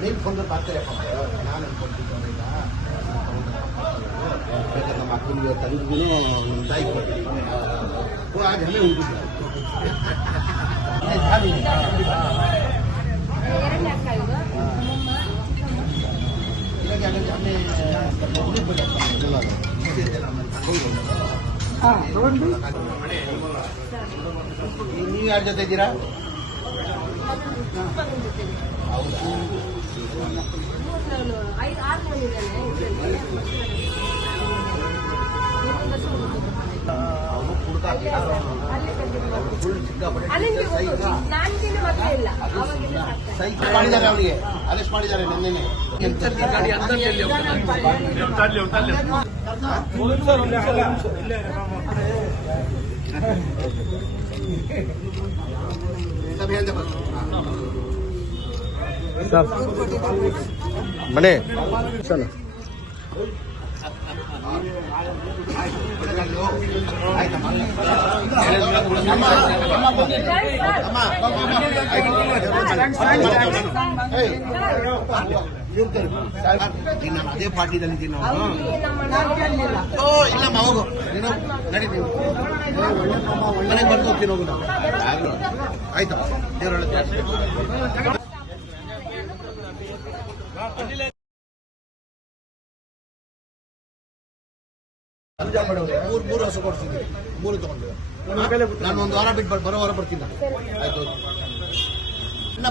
ನೀನು ಬಂದು ಬರ್ತೀರಪ್ಪ ನಾನು ಅನ್ಕೊಂಡಿದ್ದ ಬೇಕಾದ್ರೆ ನಮ್ಮ ಅಕ್ಕನಿಗೆ ತಂದಿಗೂ ಒಂದು ತಾಯಿ ಕೊಟ್ಟಿದ್ದೀನಿ ಓ ಆಗ ಹಮೆ ಉಂಟಿದ್ದೆ ಇವಾಗ ಹಮೆ ತಗೊಂಡು. ನೀವು ಯಾರ ಜೊತೆ ಇದ್ದೀರಾ? ಮೂರು ಐದು ಆರು ಸೈಕಲ್ ಮಾಡಿದ್ದಾರೆ ಅವರಿಗೆ ಅರೆಸ್ಟ್ ಮಾಡಿದ್ದಾರೆ बने। चलो। ನೀನು ಅದೇ ಪಾರ್ಟಿದಲ್ಲಿ ಇದ್ದೀನಿ ಓ ಇಲ್ಲಮ್ಮ ನೀನು ನಡಿ ನೀವು ಮನೆಗೆ ಬರ್ದು ಹೋಗ್ತೀನಿ ಹೋಗು ನಾವು. ಆಯ್ತು. ದೇವರೊಳಗೆ ಮೂರು ಮೂರು ಹಸು ಕೊಡ್ತೀನಿ ಮೂರು ತಗೊಂಡು. ನಾನು ಒಂದು ವಾರ ಬಿಟ್ಟು ಬರೋ ವಾರ ಬರ್ತೀನಿ ಆಯ್ತು ಇನ್ನ